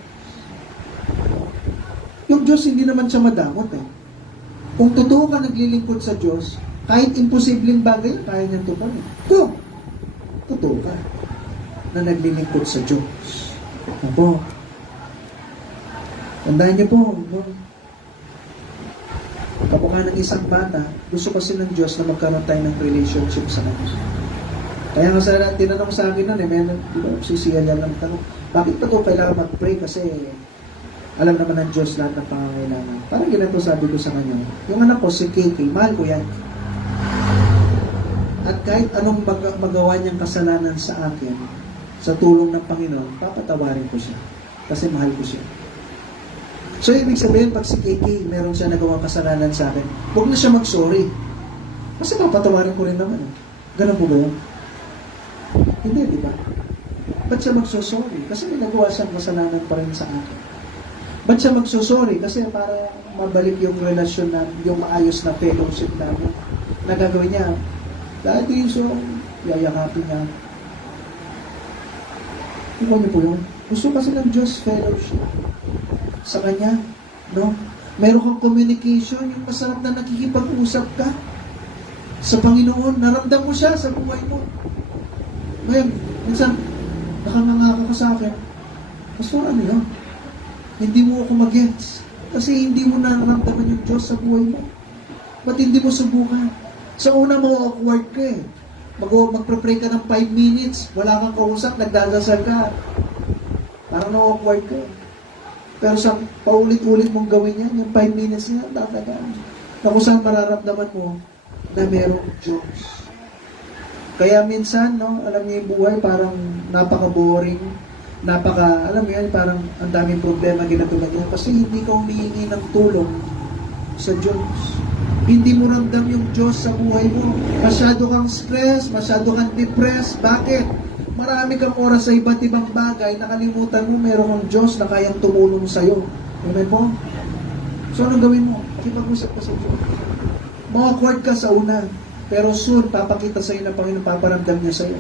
Yung Diyos, hindi naman siya madamot, eh. Kung totoo ka naglilingkod sa Diyos, kahit imposibleng bagay, kaya niyang tuparin. Kung totoo ka na naglilingkod sa Diyos. Ano po? Tandaan niyo po, no? Kapag ng isang bata, gusto kasi ng Diyos na magkaroon tayo ng relationship sa Kanya. Kaya nga sa tinanong sa akin nun, sisiya lang ng tanong, bakit pa ito kailangan mag-pray? Kasi alam naman ng Diyos lahat ng pangangailangan. Parang ganito sabi ko sa kanya, yung anak ko, si KK, mahal ko yan. At kahit anong magawa niyang kasalanan sa akin, sa tulong ng Panginoon, papatawarin ko siya. Kasi mahal ko siya. So, ibig sabihin, pag si KK, meron siya nagawang kasalanan sa akin, huwag na siya mag-sorry. Kasi papatawarin ko rin naman. Ganun po ba yun? Hindi, di ba? Ba't siya magsosorry? Kasi may nagawa siyang kasalanan pa rin sa akin. Ba't siya magsosorry? Kasi para mabalik yung relasyon na, yung maayos na fellowship namin. Nagagawin niya, Daddy, so, yayakapin niya. Ikaw niyo po yun. Gusto kasi ng Diyos fellowship sa Kanya, no? Meron kang communication, yung masarap na nakikipag-usap ka sa Panginoon. Naramdam mo siya sa buhay mo. Ngayon, minsan, nakanganga ka sa akin. Pastor, ano yun? Hindi mo ako mag-gets. Kasi hindi mo nararamdaman yung Diyos sa buhay mo. Ba't hindi mo subukan? Sa una mo awkward ka eh. Magpre-pray ka ng 5 minutes, wala kang kausap, nagdadasal ka. Parang na-awkward ka. Pero sa paulit-ulit mong gawin yan, yung 5 minutes na, tatagaan. Na kung saan mararamdaman mo na merong Diyos. Kaya minsan, no, alam niyo yung buhay, parang napaka-boring, alam mo yan, parang ang daming problema ginagawa niya kasi hindi ka humihingi ng tulong sa Diyos. Hindi mo ramdam yung Diyos sa buhay mo. Masyado kang stress, masyado kang depressed. Bakit? Marami kang oras sa iba't ibang bagay, nakalimutan mo meron kang Diyos na kayang tumulong sa'yo. Amen po? So, anong gawin mo? Pakipag-usap ka sa Diyos. Ma-awkward ka sa una, pero soon, papakita sa'yo na Panginoon, paparamdam niya sa'yo.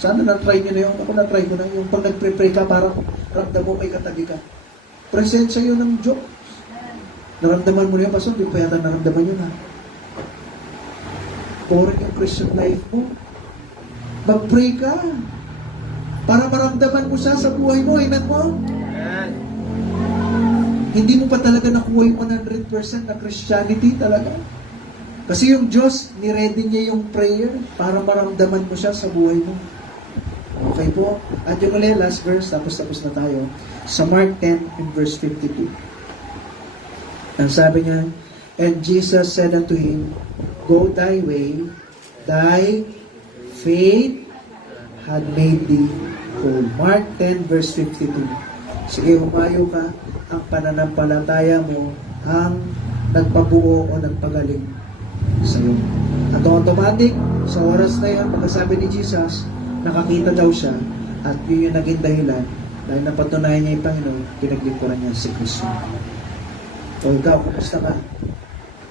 Sana na-try niyo na yun. Ako na-try ko na yung pag nag-pray ka, parang ramdam mo may katabi ka. Presensya yun ng Diyos. Naramdaman mo na yun, Pastor, di pa yata naramdaman yun ha. Boring yung Christian life mo. Mag-pray ka. Para maramdaman mo siya sa buhay mo. Amen mo? Hindi mo pa talaga nakuha yung 100% na Christianity talaga. Kasi yung Diyos, niready niya yung prayer para maramdaman mo siya sa buhay mo. Okay po? At yung ulit, last verse, tapos na tayo. Sa Mark 10 and verse 52. Ang sabi niya, and Jesus said unto him, go thy way, thy faith had made thee whole. Mark 10 verse 52. Sige, humayo ka, ang pananampalataya mo ang nagpabuo o nagpagaling sa iyo. At automatic, sa oras na yun, pagkasabi ni Jesus, nakakita daw siya, at yun yung naging dahilan, dahil napatunayan niya yung Panginoon, pinaglingkuran niya si Kristo. O ikaw, kumusta ka?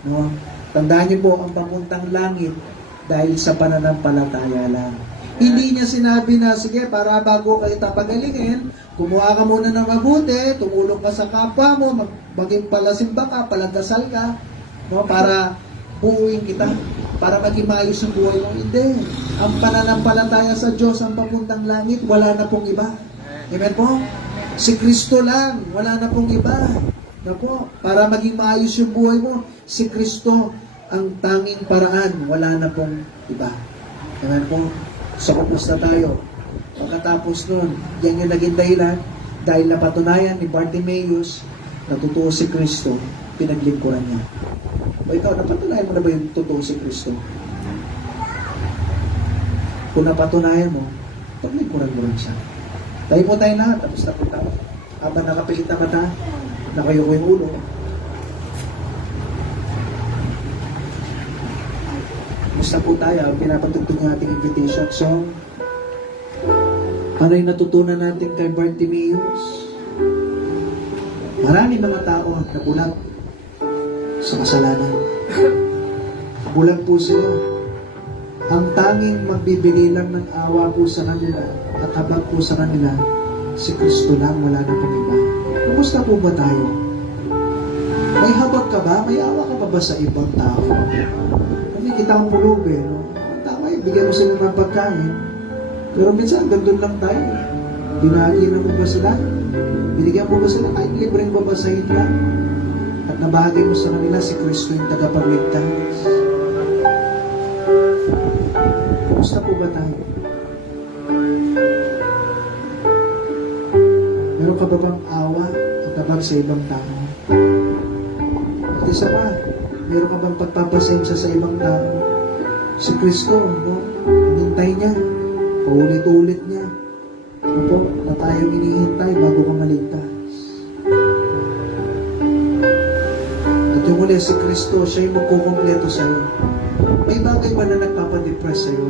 No? Tandaan niyo po, ang papuntang langit, dahil sa pananampalataya lang. Hindi niya sinabi na, sige, para bago kayo tapagalingin, kumuha ka muna ng mabuti, tumulong ka sa kapwa mo, maging palasimba ka, paladasal ka, no, para buuin kita, para maging maayos ang buhay mo. Hindi. Ang pananampalataya sa Diyos, ang papuntang langit, wala na pong iba. Amen po? Si Kristo lang, wala na pong iba. No po? Para maging maayos yung buhay mo, si Kristo ang tanging paraan, wala na pong iba. Amen po? So, kumusta tayo? Pagkatapos nun, yan yung naging dahilan, dahil napatunayan ni Bartimaeus na totoo si Kristo, pinaglingkuran niya. O ikaw, napatunayan mo na ba yung totoo si Kristo? Kung napatunayan mo, paglingkuran mo rin siya. Tayo po tayo lahat, tapos na po tayo. Habang nakapilit na mata, nakayuko yung ulo. Basta po tayo, pinapatugtog ng ating invitation song. Ano yung natutunan natin kay Bartimaeus? Maraming mga tao na bulag sa kasalanan. Bulag po sila. Ang tanging magbibigay lang ng awa po sa kanila at habag po sa kanila, si Kristo lang, wala na pang iba. Kumusta po ba tayo? May habag ka ba? May awa ka ba sa ibang tao? Kita ang pulubi, no? Tama yun, bigyan mo sila ng pagkain. Pero minsan, gandun lang tayo. Binahaginan mo ba sila? Binigyan mo ba sila? Kahit libreng babasahin lang. At nabahagi mo sa kanila si Kristo yung tagapagligtas. Kumusta po ba tayo? Meron ka ba bang awa at habag sa ibang tao? At isa pa, meron ka bang pagpapasensya sa ibang tao? Si Kristo, no? Hinintay niya. Paulit-ulit niya. Ano po, na tayo hinihintay bago ka maligtas. At yung muli, si Kristo, siya yung magkukumpleto sa'yo. May bagay ba na nagpapadepress sa'yo?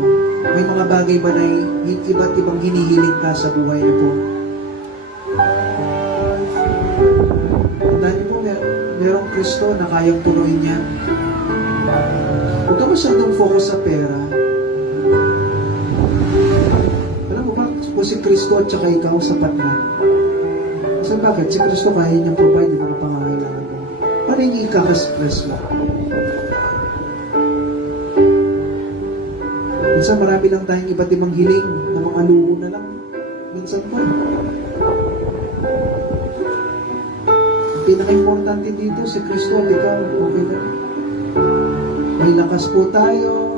May mga bagay ba na iba't ibang hinihiling ka sa buhay niyo po? Tandaan niyo po, merong Kristo na kayang punuin niya. Huwag ka masyadong focus sa pera. Alam mo ba, kung si Kristo at saka ikaw sapat na. Kasi bakit? Si Kristo kaya niyang provide yung mga pangangailangan mo. Para hindi ikaka-stress mo. Minsan marami lang tayong iba't ibang hiling na mga luho na lang. Minsan po. Ang pinaka-importante dito, si Kristo at ikaw, okay na. May lakas po tayo.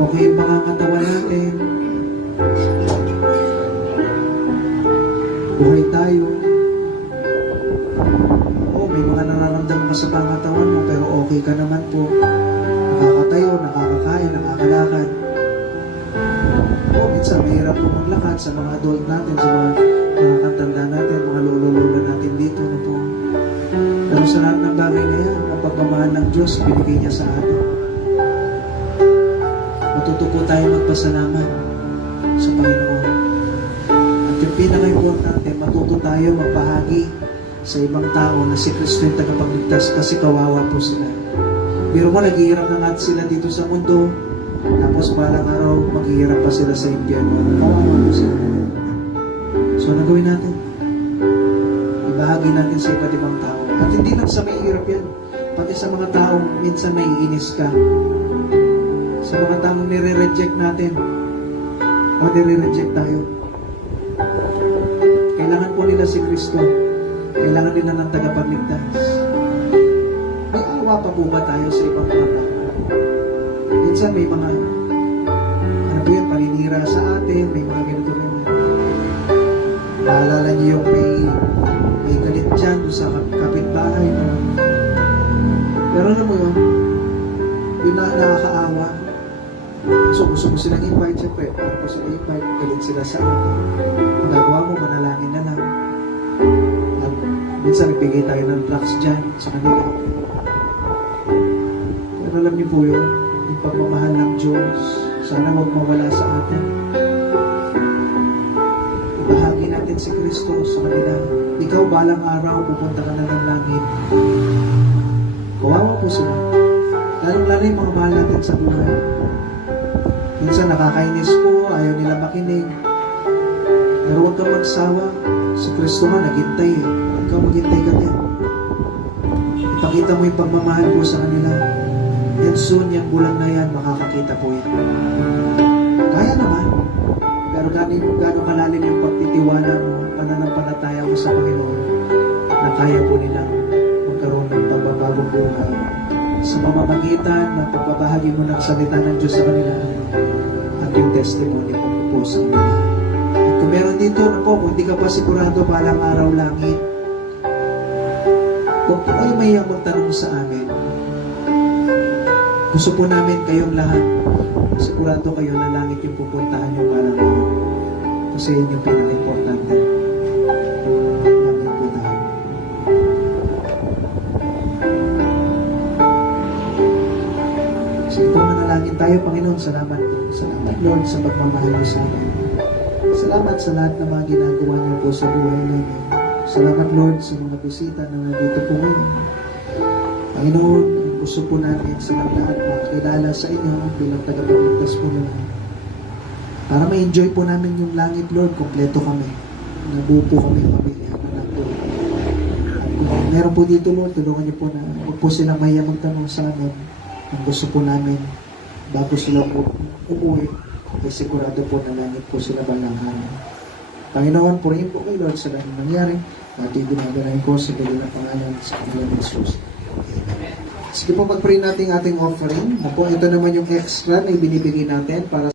Okay yung mga katawan natin. Buhay tayo. Oh, may mga nararamdaman ka sa pangatawan mo, pero okay ka naman po. Nakakatayo, nakakakaya, nakakalakad. Oh, minsan mahirap po maglakad sa mga adult natin, sa mga katanda natin, mga lolo-lola natin dito na po. Pero sa lahat ng bagay na yan, ang pagmamahal ng Diyos, binigay niya sa atin. Matuto po tayo magpasalamat sa Panginoon. At yung pinaka-importante, matuto tayo magpahagi sa ibang tao na si Kristo yung tagapagligtas kasi kawawa po sila. Pero mo, naghihirap na nga sila dito sa mundo, tapos balang araw, maghihirap pa sila sa impyerno. Kawawa po sila. So, ano gawin natin? Ibahagi natin sa iba't ibang tao. At hindi lang sa may hirap yan. Pati sa mga taong minsan may iinis ka. Sa mga taong nire-reject natin. O nire-reject tayo. Kailangan po nila si Kristo. Kailangan nila ng tagapagligtas. May awa pa po ba tayo sa ibang mga tao? Minsan may mga ano po yan, paninira sa atin, may mga ganito rin. Naalala niyo yung may galit dyan sa kapitbahay mo. Pero alam mo yun, yung nakakaawa. So gusto mo silang invite, siyempre, para ko sila invite, galit sila sa atin. Ang gagawa mo, manalangin na lang. At minsan ibigay tayo ng blocks dyan sa kanila. Pero alam niyo po yun, yung pagmamahal ng Diyos, sana huwag mawala sa atin. Ibahagi natin si Kristo sa kanila. Ikaw balang araw, pupunta ka na ng langit. Kawawa po sila. Lalong-lalo yung mga mahal natin sa buhay. Minsan nakakainis po, ayaw nila makinig. Pero huwag kang magsawa. Si Kristo nga naghintay eh. Ikaw maghintay ka din. Ipakita mo yung pagmamahal po sa kanila. And soon, yung bulan na yan, makakakita po yan. Kaya naman. Pero gano'ng kalalim yung pagtitiwala mo, pananampalataya mo sa Panginoon, na kaya po nilang magkaroon ng pagbabagong buhay. Sa pamamagitan ng pagbabahagi mo ng salita ng Diyos sa kanila at yung testimony mo po sa kanila. At kung meron dito na po, kung hindi ka pa sigurado palang araw langit, huwag po kayo mahiyang magtanong sa amin. Gusto po namin kayong lahat, sigurado kayo na langit yung pupuntahan yung parang araw. Kasi yun yung pinaka-importante. Langit po tayo. Sige po, manalangin tayo, Panginoon. Salamat po. Salamat, Lord, sa pagmamahal mo sa amin. Salamat sa lahat ng mga ginagawa niyo po sa buhay namin. Salamat, Lord, sa mga bisita na nandito po ngayon. Panginoon, gusto po namin sa lahat makakilala sa inyo bilang tagapagligtas po naman. Para ma-enjoy po namin yung langit, Lord, kompleto kami. Nabuo po kami pamilya. Anak po. At kung meron po dito, Lord, tulungan niyo po na huwag po silang mahiya magtanong sa amin. Ang gusto po namin, bago sila po umuwi, ay sigurado po na langit po sila balang araw. Panginoon, purihin po kay Lord sa lahat ng nangyari. At ibinagalain ko sa dakilang pangalan sa kanilang Jesus. Sige po, pag-pray natin ating offering. Ito naman yung extra na ibinibigay natin para